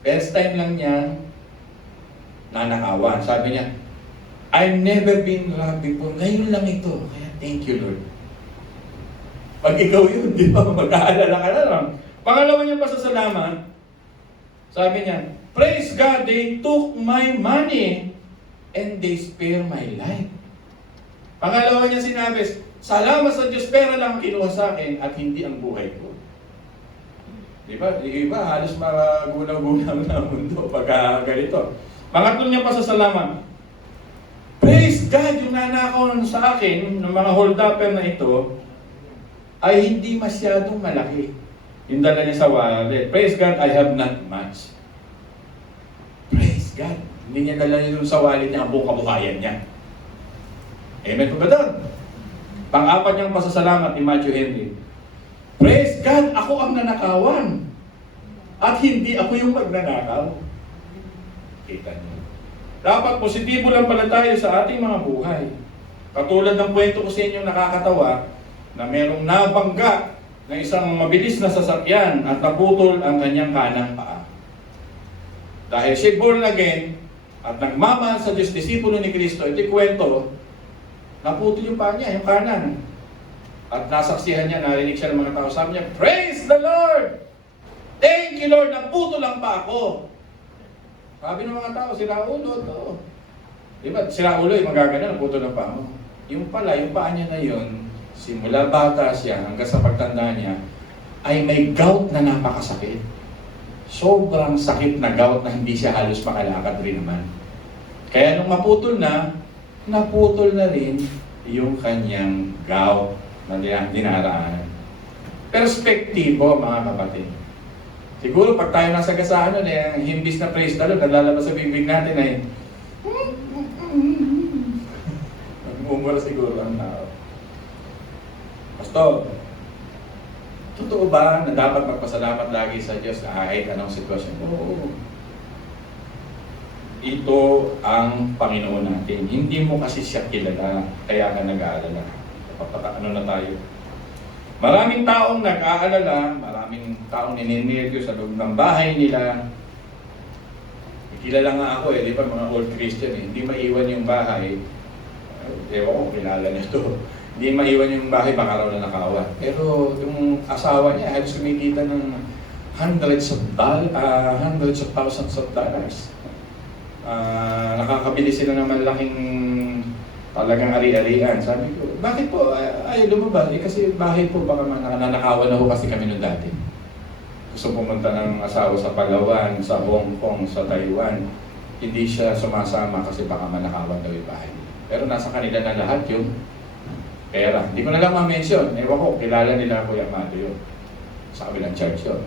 First time lang niya nanakawan. Sabi niya, I've never been robbed before. Ngayon lang ito. Kaya thank you, Lord. Pag ikaw yun, di ba? Mag-aalala ka na lang. Pangalawa niya pasasalamat, sabi niya, praise God, they took my money and they spare my life. Pangalawa niya sinabi, salamat sa Diyos, pera lang kinuha sa akin at hindi ang buhay ko. Di ba? Halos magunaw-gunaw na mundo pagka ganito. Pangatlo niya pasasalamat, praise God, yung nanakaw sa akin ng mga hold-upper na ito ay hindi masyadong malaki. Yung dala niya sa wallet. Praise God, I have not much. Praise God. Hindi niya dala yung sa wallet niya ang buong kabuhayan niya. Amen po ba doon? Pang-apat niyang pasasalamat ni Matthew Henry. Praise God, ako ang nanakawan. At hindi ako yung magnanakaw. Kita niyo. Dapat positibo lang pala tayo sa ating mga buhay. Katulad ng kwento ko sa inyo nakakatawa na merong nabangga na isang mabilis na sasakyan at naputol ang kanyang kanang paa. Dahil siya born again at nagmamahal sa Diyos, disipulo ni Kristo, ito kwento, naputol yung paa niya, yung kanan. At nasaksihan niya, narinig siya ng mga tao, sabi niya, Praise the Lord! Thank you Lord, naputol ang paa ko. Sabi ng mga tao, sira ulo to. Diba, sira ulo, yung magagana, naputol ang paa mo. Yung pala, yung paa niya na yun, simula bata siya hanggang sa pagtanda niya, ay may gout na napakasakit. Sobrang sakit na gout na hindi siya halos makalakad rin naman. Kaya nung maputol na, naputol na rin yung kanyang gout na dinaraan. Perspektibo, mga kapatid. Siguro pag tayo nasa gasaan nun, ang himbis na praise the Lord, nalalabas sa bibig natin ay nag-umura siguro ang tao. Pastor, totoo ba na dapat magpasalamat lagi sa Diyos kahit anong sitwasyon? Oo. Ito ang Panginoon natin. Hindi mo kasi siya kilala, kaya ka nag-aalala. Ano na tayo? Maraming taong nag-aalala, maraming taong nininiryo sa loob ng bahay nila. Kilala nga ako di ba mga old Christian hindi maiwan yung bahay. Ewan ko, kilala niyo to. Hindi maiwan yung bahay, baka raw na nakawan. Pero yung asawa niya, halos kumikita ng hundreds of thousands of dollars. Nakakabili sila ng malaking talagang ari-arian. Sabi ko, bakit po ayaw lumabas? Kasi bahay po, baka nanakawan na ho kasi kami noon dati. Gusto pumunta ng asawa sa Palawan, sa Hong Kong, sa Taiwan. Hindi siya sumasama kasi baka manakawan daw yung bahay. Pero nasa kanila na lahat yung pera. Hindi ko na lang ma-mention. Ewan ko, kilala nila Kuya Mato yun. Sa kabilang church yun.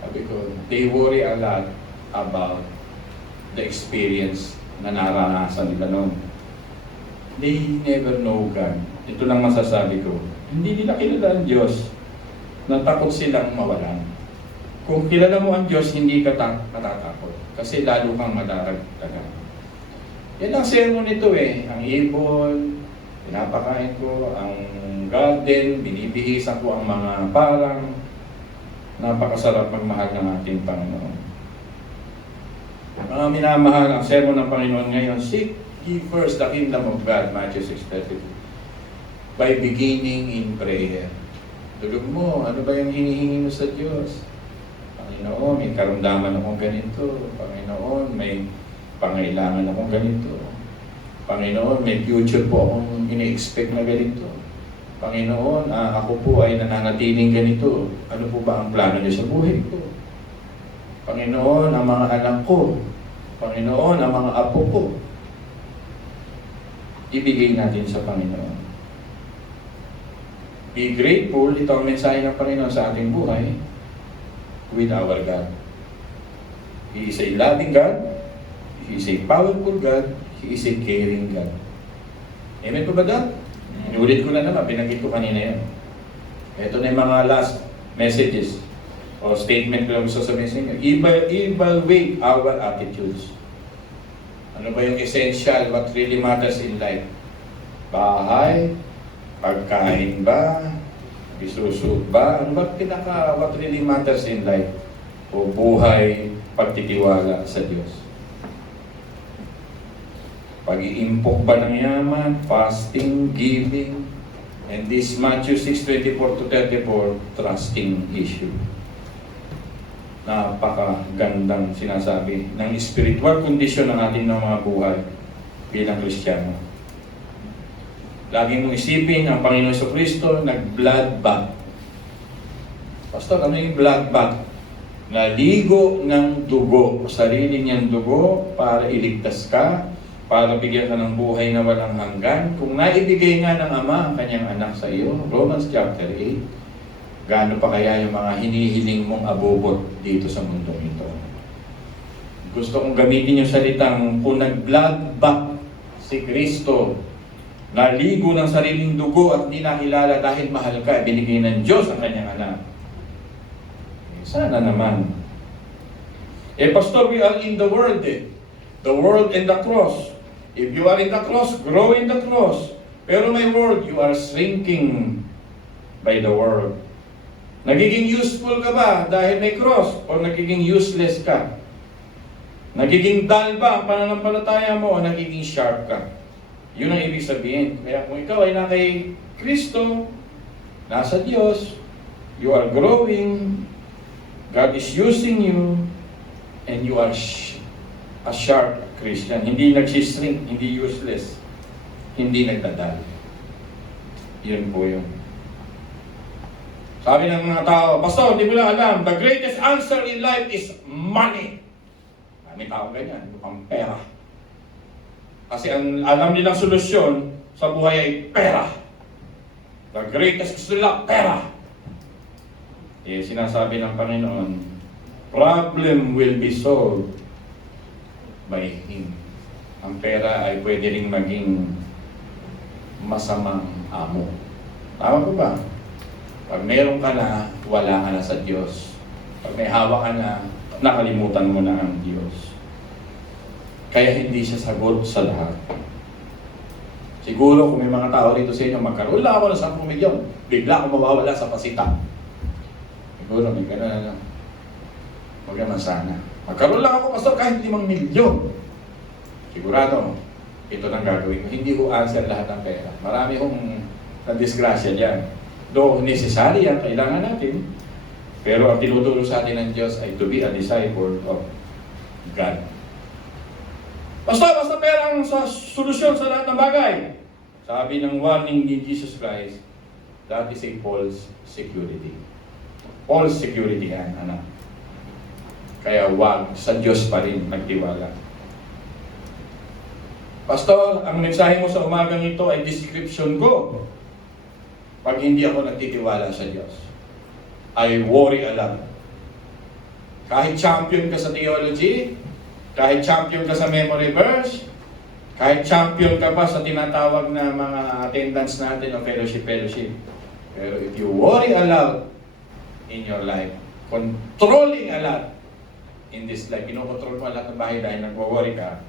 Sabi ko, they worry a lot about the experience na naranasan nila noon. They never know God. Ito lang masasabi ko. Hindi nila kilala ang Diyos. Natakot silang mawalan. Kung kilala mo ang Diyos, hindi ka matatakot. Kasi lalo kang madaragdagan. Yan ang sermon nito Ang ibon, pinapakain ko, ang garden, binibihisan ko ang mga parang. Napakasarap magmahal ng ating Panginoon. Mga minamahal, ang sermon ng Panginoon ngayon, seek ye first the kingdom of God, Matthew 6:32. By beginning in prayer. Tulog mo, ano ba yung hinihingi mo sa Diyos? Panginoon, may karamdaman akong ganito. Panginoon, may pangailangan akong ganito. Panginoon, may future po akong ini-expect na ganito. Panginoon, ako po ay nananatiling ganito. Ano po ba ang plano niyo sa buhay ko? Panginoon, ang mga anak ko. Panginoon, ang mga apo ko. Ibigay natin sa Panginoon. Be grateful, ito ang mensahe ng Panginoon sa ating buhay with our God. He is a loving God. He is a powerful God. He is a caring God. Amen po ba doon? Inulit ko na naman, binanggit ko kanina yan. Ito na yung mga last messages o statement ko lang gusto sabihin sa inyo. Evaluate our attitudes. Ano ba yung essential, what really matters in life? Bahay, pagkain ba, bisusog ba? Ano ba what really matters in life? O buhay, pagtitiwala sa Diyos. Pag-iimpok ba ng yaman, fasting, giving, and this Matthew 6:24-34, trusting issue. Napakagandang sinasabi ng spiritual condition ng ating mga buhay bilang Kristiyano. Lagi mong isipin ang Panginoon Jesucristo nag-blood bath. Pastor, ano yung blood bath? Naligo ng dugo, sarili niyang dugo para iligtas ka, para bigyan ka ng buhay na walang hanggan. Kung naibigay nga ng Ama ang kanyang anak sa iyo, Romans chapter 8, gaano pa kaya yung mga hinihiling mong abubot dito sa mundong ito. Gusto kong gamitin yung salitang, kung nag-blood bath si Kristo, naligo ng sariling dugo at di nakilala dahil mahal ka, binigay ng Diyos ang kanyang anak. Sana naman. Pastor, we are in the world The world and the cross. If you are in the cross, grow in the cross. Pero may world, you are shrinking by the world. Nagiging useful ka ba dahil may cross? O nagiging useless ka? Nagiging dull ba ang pananampalataya mo o nagiging sharp ka? Yun ang ibig sabihin. Kaya kung ikaw ay na kay Kristo, nasa Diyos, you are growing, God is using you, and you are a sharp Christian. Hindi nagsishrink, hindi useless, hindi nagdadal. Yun po yun. Sabi ng mga tao, Pastor, hindi mo lang alam, the greatest answer in life is money. May tao ganyan, mukhang pera. Kasi ang alam nilang solusyon sa buhay ay pera. The greatest gusto nila, pera. Sinasabi ng Panginoon, problem will be solved by Him. Ang pera ay pwede ring maging masamang amo. Tama po ba? Pag meron ka na, wala ka na sa Diyos. Pag may hawak ka na, nakalimutan mo na ang Diyos. Kaya hindi siya sagot sa lahat. Siguro kung may mga tao rito sa inyo, magkaroon lang ako ng 10 milyon, bigla ako mawawala sa pasita. Siguro may gano'n. Huwag naman sana. Magkaroon lang ako, Pastor, kahit 5 milyon. Sigurado, ito nang gagawin ko. Hindi ko answer lahat ng pera. Marami kong na-disgrasya dyan. Though necessary yan, kailangan natin. Pero ang tinuturo sa atin ng Diyos ay to be a disciple of God. Basta pera ang solusyon sa lahat ng bagay. Sabi ng warning ni Jesus Christ, that is a false security. False security yan, anak. Kaya wag, sa Diyos pa rin magtiwala. Pastor, ang mensahe mo sa umagang ito ay description ko. Pag hindi ako nagtitiwala sa Diyos, I worry a lot. Kahit champion ka sa theology, kahit champion ka sa memory verse, kahit champion ka pa sa tinatawag na mga attendance natin o fellowship. Pero if you worry a lot in your life, controlling a lot in this life, kinokontrol mo lahat ng bahay dahil nagwo-worry ka,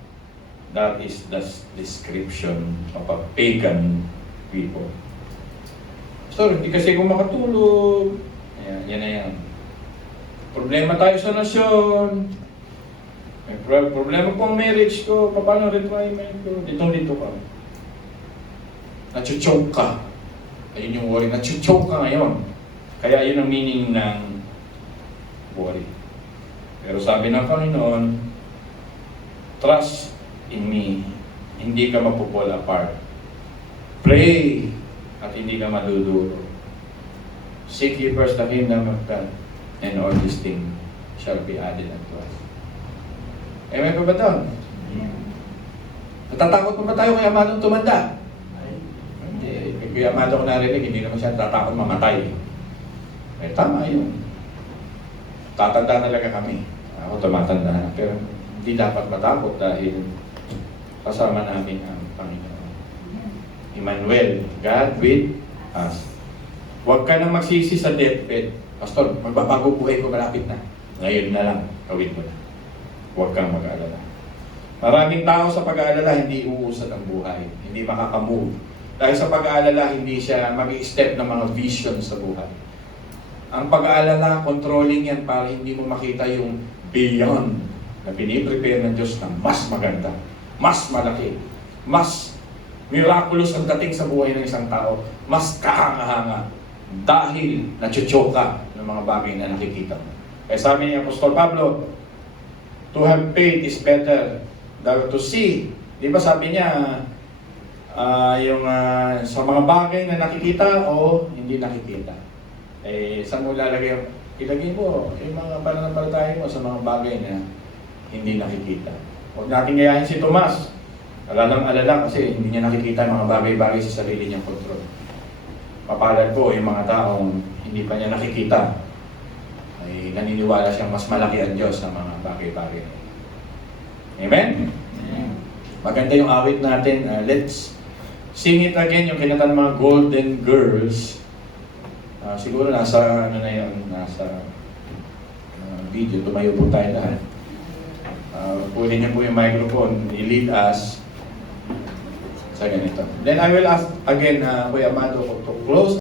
that is the description of a pagan people. So, hindi kasi kung makatulog. Ayan, yan na yan. Problema tayo sa nasyon. May problema po ang marriage ko. Paano retirement ko? Dito ka. Nachuchoke ka. Ayun yung worry. Nachuchoke ka ngayon. Kaya yun ang meaning ng worry. Pero sabi ng Panginoon, trust in me. Hindi ka mapupall apart. Pray at hindi ka maduduro. Seek ye first the kingdom of God, and all these things shall be added unto us. May pa ba doon? Natatakot pa ba tayo kay Amadong tumanda? Hindi. Kaya Amado ko narinig, hindi naman siya natatakot mamatay. Tama yun. Tatanda talaga kami. Ako tumatanda na. Pero hindi dapat matakot dahil kasama namin ang Panginoon. Emmanuel, God with us. Huwag ka nang magsisi sa deathbed. Pastor, magbabago buhay ko, malapit na. Ngayon na lang, gawin mo na. Huwag kang mag-aalala. Maraming tao sa pag-aalala, hindi uusad ang buhay. Hindi makakamove. Dahil sa pag-aalala, hindi siya mag-i-step ng mga vision sa buhay. Ang pag-aalala, controlling yan para hindi mo makita yung beyond na piniprepare ng Diyos na mas maganda, mas malaki, mas miraculous ang dating sa buhay ng isang tao, mas kahanga-hanga dahil nachuchoke ka ng mga bagay na nakikita mo. Kaya sabi ni Apostol Pablo, to have faith is better than to see. Di ba sabi niya, sa mga bagay na nakikita o hindi nakikita. Saan mo lalagay? Ilagay mo yung mga pananampalataya mo sa mga bagay na hindi nakikita. Huwag natin gayahin si Tomas. Alalang-alala kasi hindi niya nakikita yung mga bagay-bagay sa sarili niyang kontrol. Mapalad po yung mga taong hindi pa niya nakikita. Ay naniniwala siyang mas malaki ang Diyos sa mga bagay-bagay. Amen? Maganda yung awit natin. Let's sing it again, yung kinanta ng mga Golden Girls. Siguro nasa, ano na yun, nasa video. Tumayo po tayo lahat. Kunin niyo po yung microphone, i-lead us sa ganito. Then I will ask again, Kuya Amado, to close